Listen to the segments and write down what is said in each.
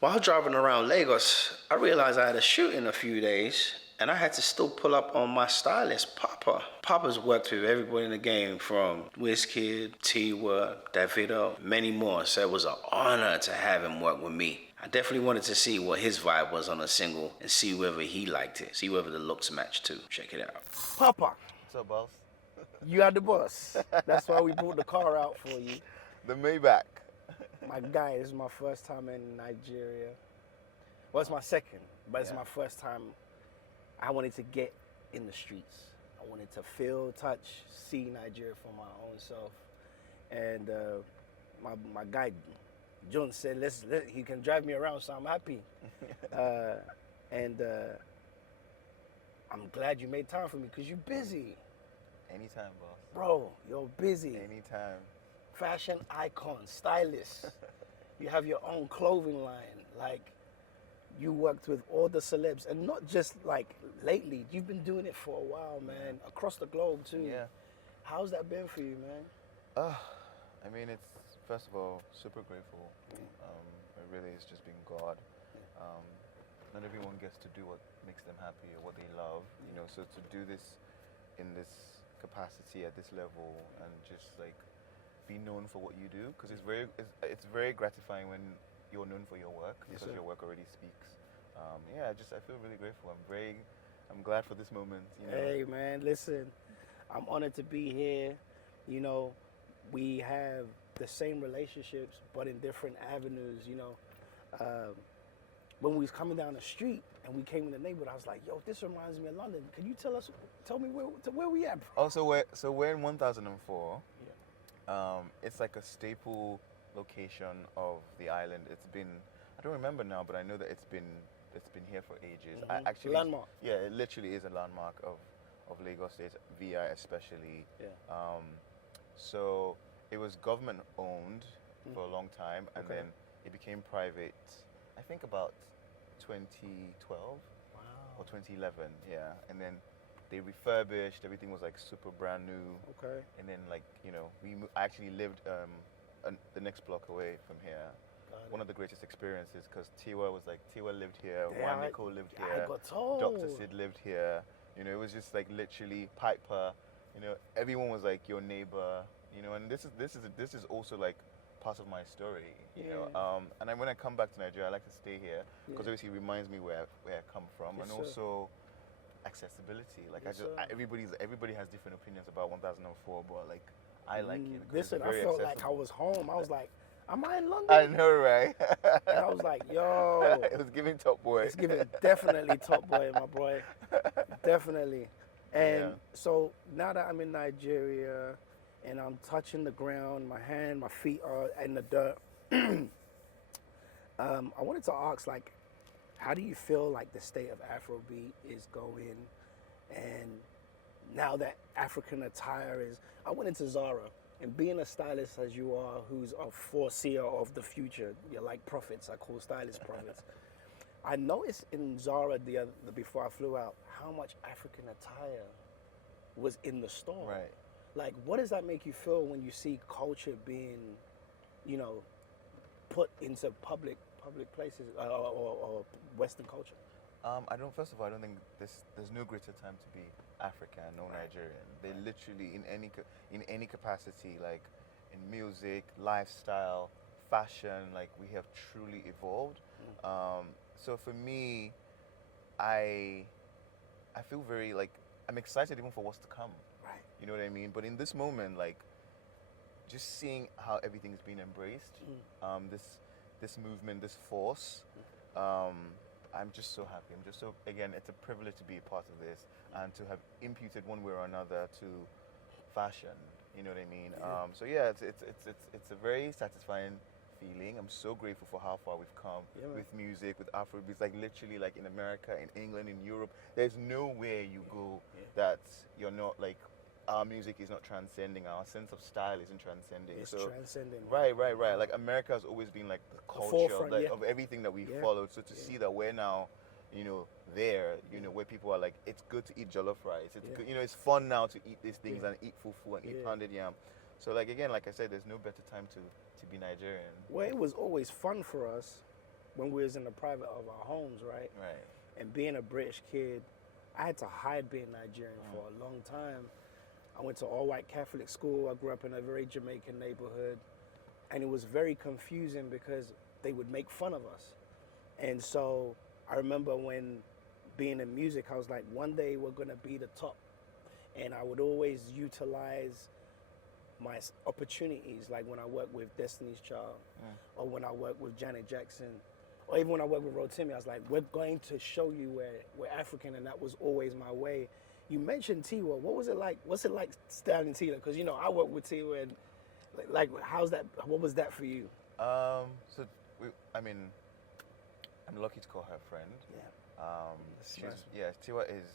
While driving around Lagos, I realized I had a shoot in a few days, and I had to still pull up on my stylist, Papa. Papa's worked with everybody in the game from Wizkid, Tiwa, Davido, many more, so it was an honor to have him work with me. I definitely wanted to see what his vibe was on a single and see whether he liked it, see whether the looks matched too. Check it out. Papa, What's up, boss? you are the boss. That's why we brought the car out for you. The Maybach. My guy, this is my first time in Nigeria. Well, it's my second, but it's my first time. I wanted to get in the streets. I wanted to feel, touch, see Nigeria for my own self. And my guy, John said, he can drive me around, so I'm happy. And I'm glad you made time for me because you're busy. Anytime, boss. Bro, you're busy. Anytime. Fashion icon, stylist. You have your own clothing line. Like, you worked with all the celebs, and not just like lately. You've been doing it for a while, man. Across the globe too. Yeah. How's that been for you, man? I mean, it's first of all super grateful. It really is just being God. Not everyone gets to do what makes them happy or what they love, you know. So to do this in this capacity at this level and just like be known for what you do, because it's very gratifying when you're known for your work, because your work already speaks. I feel really grateful. I'm glad for this moment. You know? Hey, man, listen, I'm honored to be here. You know, we have the same relationships, but in different avenues. You know, when we was coming down the street and we came in the neighborhood, I was like, "Yo, this reminds me of London. Can you tell me where we at, bro?" Oh, so we're in 1004. It's like a staple location of the island. I don't remember now, but I know that it's been here for ages. Mm-hmm. Landmark. Yeah, it literally is a landmark of Lagos State, VI especially. Yeah. So it was government owned for a long time, and then it became private, I think about 2012 or 2011, yeah. And then they refurbished, everything was like super brand new. Okay. And then like, you know, I actually lived the next block away from here. One of the greatest experiences, because Tiwa lived here, Waniko lived here, I got told. Dr. Sid lived here. You know, it was just like literally Piper. You know, everyone was like your neighbor. You know, and this is also like part of my story. You know, and when I come back to Nigeria, I like to stay here because obviously it reminds me where I come from, and also accessibility. Like everybody has different opinions about 1004, but like I like it. Listen, I felt like I was home. I was like, am I in London? I know, right? And I was like, yo. It was giving Top Boy. It's giving definitely Top Boy, my boy. Definitely. And so now that I'm in Nigeria and I'm touching the ground, my feet are in the dirt, I wanted to ask, like, how do you feel like the state of Afrobeat is going? And now that African attire is, I went into Zara, and being a stylist as you are, who's a foreseer of the future, you're like prophets, I call stylists prophets. I noticed in Zara before I flew out, how much African attire was in the store. Right. Like, what does that make you feel when you see culture being, you know, put into public places or Western culture? First of all, I don't think there's no greater time to be African or Nigerian. They literally in any capacity, like in music, lifestyle, fashion, like we have truly evolved. So for me, I feel very like I'm excited even for what's to come. Right. You know what I mean? But in this moment, like just seeing how everything's been embraced, this movement, this force. I'm just so happy. Again, it's a privilege to be a part of this and to have imputed one way or another to fashion. You know what I mean? Yeah. It's a very satisfying feeling. I'm so grateful for how far we've come with music, with Afrobeats. Like literally, like in America, in England, in Europe, there's nowhere you go that you're not like. Our music is not transcending. Our sense of style isn't transcending. It's transcending. Right. Like America has always been like the culture of everything that we followed. So to see that we're now, you know, there, you know, where people are like, it's good to eat jollof rice. It's good, you know, it's fun now to eat these things and eat fufu and eat pounded yam. So like again, like I said, there's no better time to be Nigerian. Well, it was always fun for us when we was in the private of our homes, right? Right. And being a British kid, I had to hide being Nigerian for a long time. I went to all-white Catholic school. I grew up in a very Jamaican neighborhood. And it was very confusing because they would make fun of us. And so I remember when being in music, I was like, one day we're gonna be the top. And I would always utilize my opportunities, like when I worked with Destiny's Child, or when I worked with Janet Jackson, or even when I worked with Rotimi. I was like, we're going to show you we're African, and that was always my way. You mentioned Tiwa. What was it like? What's it like styling Tiwa? Because I worked with Tiwa, and like, how's that? What was that for you? So I'm lucky to call her a friend. Yeah. Tiwa is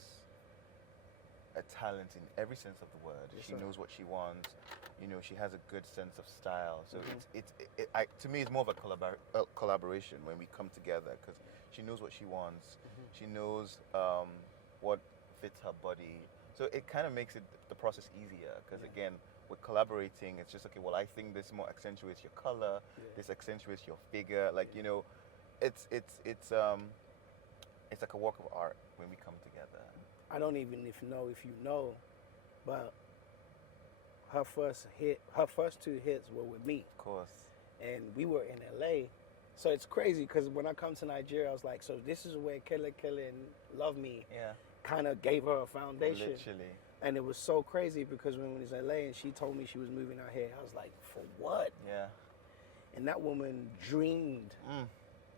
a talent in every sense of the word. Yes, she sir. knows what she wants. She has a good sense of style. So to me, it's more of a collaboration when we come together, because she knows what she wants. She knows what fits her body. So it kind of makes the process easier, because again, we're collaborating. It's just, okay, well, I think this more accentuates your color. This accentuates your figure. Like, it's like a work of art when we come together. I don't even know if you know, but her first two hits were with me. Of course. And we were in LA. So it's crazy because when I come to Nigeria, I was like, so this is where Kele Kele and Love Me kind of gave her a foundation. Literally. And it was so crazy because when we was in LA and she told me she was moving out here, I was like, for what? Yeah. And that woman dreamed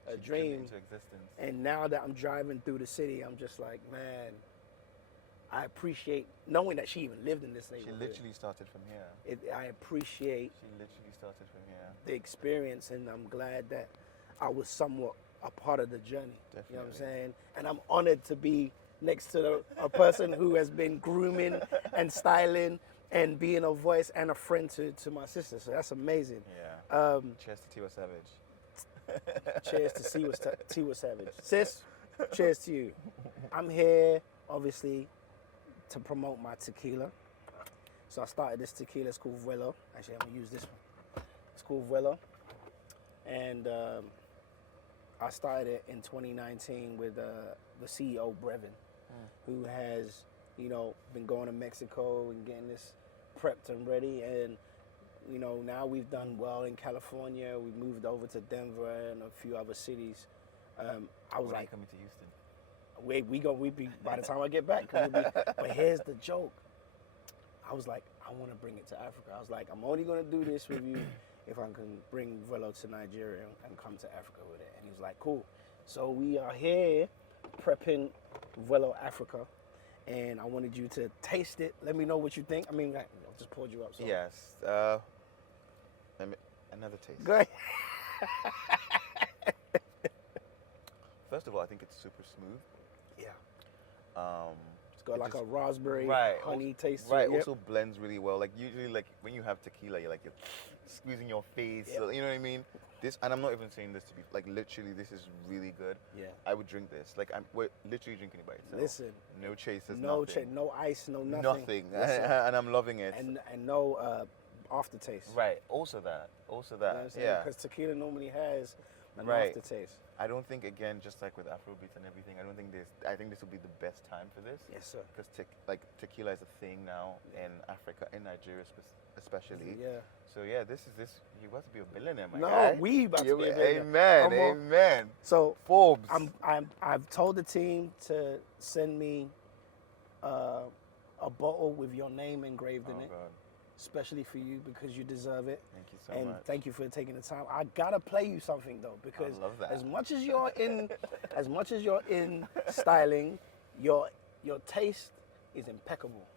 a She dream came into existence. And now that I'm driving through the city, I'm just like, man, I appreciate knowing that she even lived in this She neighborhood. literally started from here. I appreciate She literally started from here. the experience, and I'm glad that I was somewhat a part of the journey. Definitely. You know what I'm saying? And I'm honored to be next to a person who has been grooming and styling and being a voice and a friend to my sister. So that's amazing. Yeah. Cheers to Tiwa Savage. Cheers to Tiwa Savage. Sis, cheers to you. I'm here, obviously, to promote my tequila. So I started this tequila. It's called Vuelo. Actually, I'm gonna use this one. It's called Vuelo. And I started it in 2019 with the CEO, Brevin, who has, been going to Mexico and getting this prepped and ready. And, now we've done well in California. We moved over to Denver and a few other cities. I was When are you like, coming to Houston? we be by the time I get back. But here's the joke. I was like, I want to bring it to Africa. I was like, I'm only going to do this with you if I can bring Velo to Nigeria and come to Africa with it. And he was like, cool. So we are here prepping Velo Africa, and I wanted you to taste it. Let me know what you think. I mean, I just poured you up. So. Yes. Another taste. Go ahead. First of all, I think it's super smooth. Yeah. It's got it like just- a raspberry honey taste to Right. it. Yep. Also blends really well. Like usually, like when you have tequila, you're squeezing your face. Yep. So, you know what I mean? This, and I'm not even saying this to be like literally. This is really good. Yeah. I would drink this. Like we're literally drinking it by itself. Listen. No chasers. No nothing. no ice, no nothing. Nothing. Listen. And I'm loving it. And no aftertaste. Right. Also that. Yeah. Because tequila normally has an Right. aftertaste. I don't think, again, just like with Afrobeats and everything, I think this will be the best time for this. Yes, sir. Because tequila is a thing now in Africa, in Nigeria especially. Yeah. So yeah, you about to be a billionaire, my No, guy. we about to be a billionaire. Amen, Come on. amen. So Forbes. I've told the team to send me a bottle with your name engraved in it, God. especially for you because you deserve it. Thank you so And much. thank you for taking the time. I gotta play you something though, because love that. as much as you're in styling, your taste is impeccable.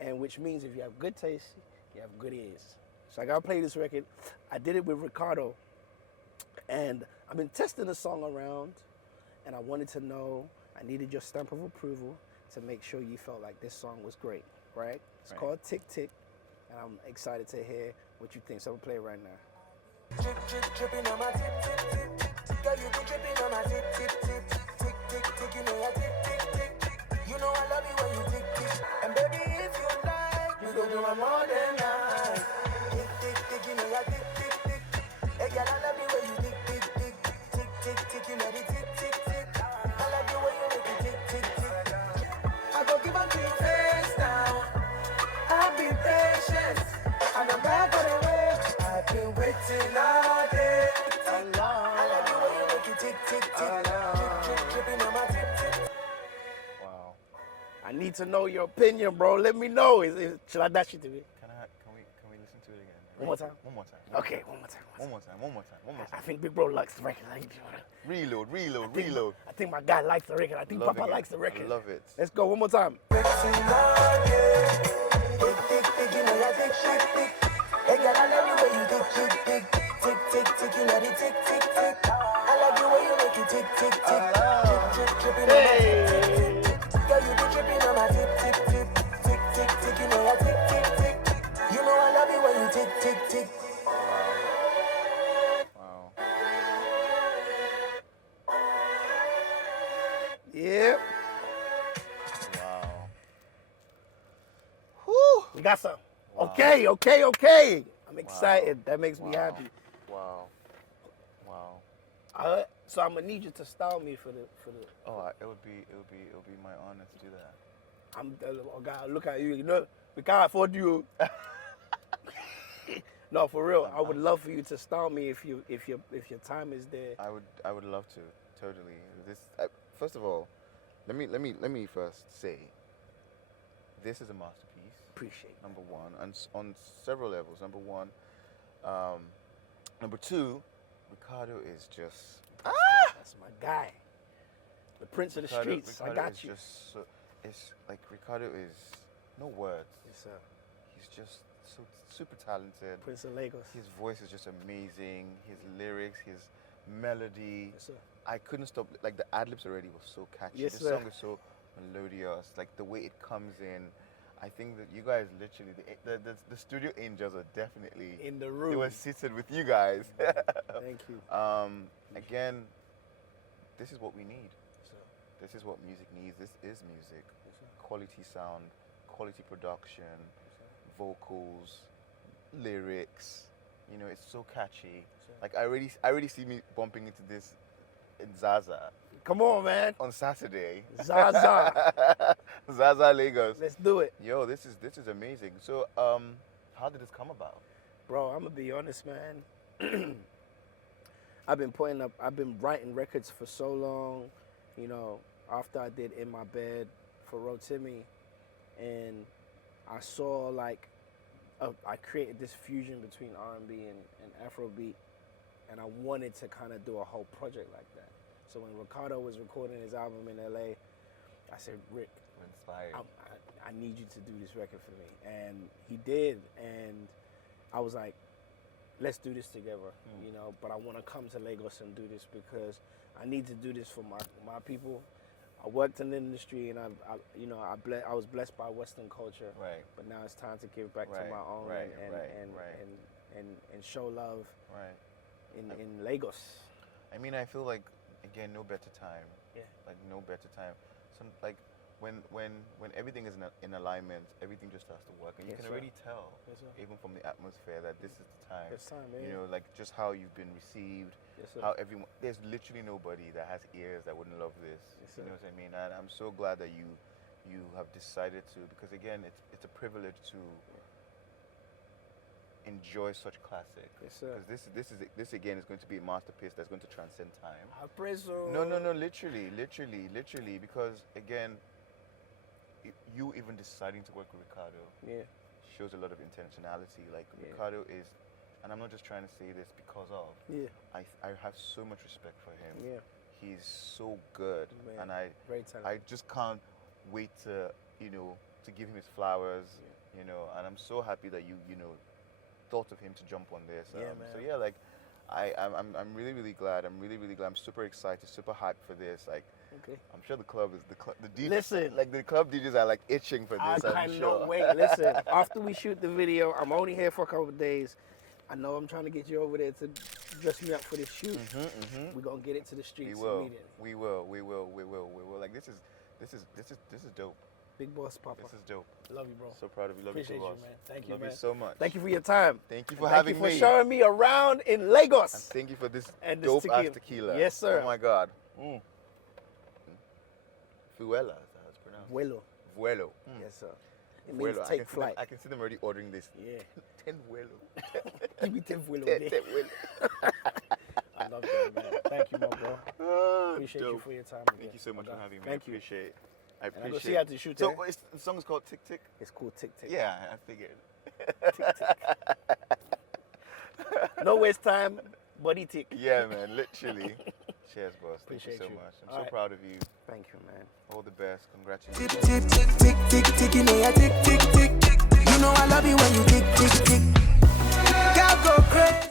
And which means if you have good taste, you have good ears. So I gotta play this record. I did it with Reekado, and I've been testing the song around, and I wanted to know, I needed your stamp of approval to make sure you felt like this song was great, right? It's called TIC TIK, and I'm excited to hear what you think. So we'll play it right now. Dripping on my tip, tip, tip. Girl, you been dripping on my tip, tip, tip. Tick, tick, tick, you know I tick, tick, tick. You know I love it when you tick, tick. And baby, if you like, you go do my more than night. Tick, tick, tick, you know I tick, tick, tick. Hey, girl, I love it when you tick, tick, tick. Tick, tick, ticking at the tick, tick, tick. I like the way you make it tick, tick, tick. I go give up to your face now. I've been patient, and I'm back on the way. I've been waiting all day. I like the way you make it tick, tick, tick. Drip, drip, dripping on my tip, tip. Wow. I need to know your opinion, bro. Let me know. Should I dash it to me? Can we listen to it again? One more time? One more time. Okay, one more time. One more time. One more time. One more I time. think Big Bro likes the record. Reload. I think my guy likes the record. I think Loving Papa it. likes the record. I love it. Let's go one more time. Waiting all day. Tick, tick, tick, you know you tick, tick, tick. Hey, girl, I love the way you tick, tick, tick. Tick, tick, tick, you know the tick, tick, tick. I like the way you make it tick, tick, tick. Drip, drip, dripping on my tip, tip, tip. Girl, you be dripping on my tip, tip, tip. Tick, tick, tick, you know you tick, tick, tick. You know I love it when you tick, tick, tick. Wow. Yep. Wow. Whew. We got some. Wow. Okay. I'm excited. That makes me happy. Wow. Wow. So I'm gonna need you to style me for the. Oh, it would be my honor to do that. Oh God, look at you. You know we can't afford you. No, for real. I would love for you to style me if your time is there. I would love to totally. First of all, let me first say, this is a masterpiece. Appreciate it. Number one, and on several levels. Number one, number two, Reekado is just That's my guy. The Prince of the Streets. I got you. Just so, it's like Reekado is no words. Yes, sir. He's just so super talented. Prince of Lagos. His voice is just amazing. His lyrics, his melody. Yes, sir. I couldn't stop. Like the ad libs already was so catchy. Yes, the sir. song is so melodious. Like the way it comes in. I think that you guys literally the studio angels are definitely In the They room. were seated with you guys. Thank you. Again, this is what we need. Yes, sir. This is what music needs. This is music. Yes, sir. Quality sound, quality production, Yes, sir. vocals, lyrics. You know, it's so catchy. sir. Like I already see me bumping into this in Zaza Come on, man. on Saturday. Zaza. Zaza Lagos. Let's do it. Yo, this is amazing. So, how did this come about? Bro, I'm gonna be honest, man. I've been writing records for so long, you know, after I did In My Bed for Rotimi, and I saw like, I created this fusion between R&B and Afrobeat, and I wanted to kind of do a whole project like that. So when Reekado was recording his album in LA, I said, Rick, I'm inspired. I need you to do this record for me. And he did, and I was like, let's do this together, you know, but I want to come to Lagos and do this because I need to do this for my people. I worked in the industry, and I was blessed by Western culture. Right. But now it's time to give back to my own and show love in Lagos. I mean, I feel like, again, no better time. Yeah. Like, no better time. Like, when everything is in alignment, everything just starts to work. And you Yes, can sir. already tell, Yes, sir. even from the atmosphere, that this is the time. It's time, man. You know, like, just how you've been received, Yes, sir. how everyone, there's literally nobody that has ears that wouldn't love this. Yes, You sir. know what I mean? And I'm so glad that you have decided to, because again, it's a privilege to enjoy such classic. Yes, sir. Because this again is going to be a masterpiece that's going to transcend time. I pray so. No, literally, because again, you even deciding to work with Reekado Yeah. shows a lot of intentionality. Like, Yeah. Reekado is, and I'm not just trying to say this because of, Yeah. I have so much respect for him. Yeah. He's so good, Man, and I Very talented. I just can't wait to to give him his flowers, and I'm so happy that you thought of him to jump on this. Yeah, So man. yeah, like I'm really glad. I'm really glad. I'm super excited, super hyped for this. Like, Okay. I'm sure the DJ, Listen. like the club DJs are like itching for I this. I'm cannot sure. wait. Listen, after we shoot the video, I'm only here for a couple of days. I know I'm trying to get you over there to dress me up for this shoot. We're gonna get it to the We streets will. immediately. We will. Like, this is dope. Big boss, Papa. This is dope. Love you, bro. So proud of you. Love Appreciate you, you, too, boss. man. Thank you, Love man. you so much. Thank you for your time. Thank you for Thank having you for me. showing me around in Lagos. And thank you for this And this dope ass tequila. tequila. Yes, sir. Oh my God. Fuela, that's how it's pronounced. Vuelo. Vuelo. Yes, sir. It means Vuelo. take flight. I can see them already ordering this. Yeah. 10 vuelo. Give me 10 vuelo. 10 there. vuelo. I love that, man. Thank you, my bro. Appreciate you Dope. for your time. Thank again, you so much my for guy. having me. Thank I you. appreciate. I And I go appreciate. see you at the shoot. So the song is called Tick Tick. It's called Tick Tick. Yeah, I figured. Tick Tick. No waste time. Body tick. Yeah, man, literally. Cheers, boss. Thank Appreciate you so you. much. I'm All so right. proud of you. Thank you, man. All the best. Tip, Congratulations. tip, tick, tick, tick, ticking in your tick, tick, tick. You know I love you when you tick, tick, tick. Girl, go crazy.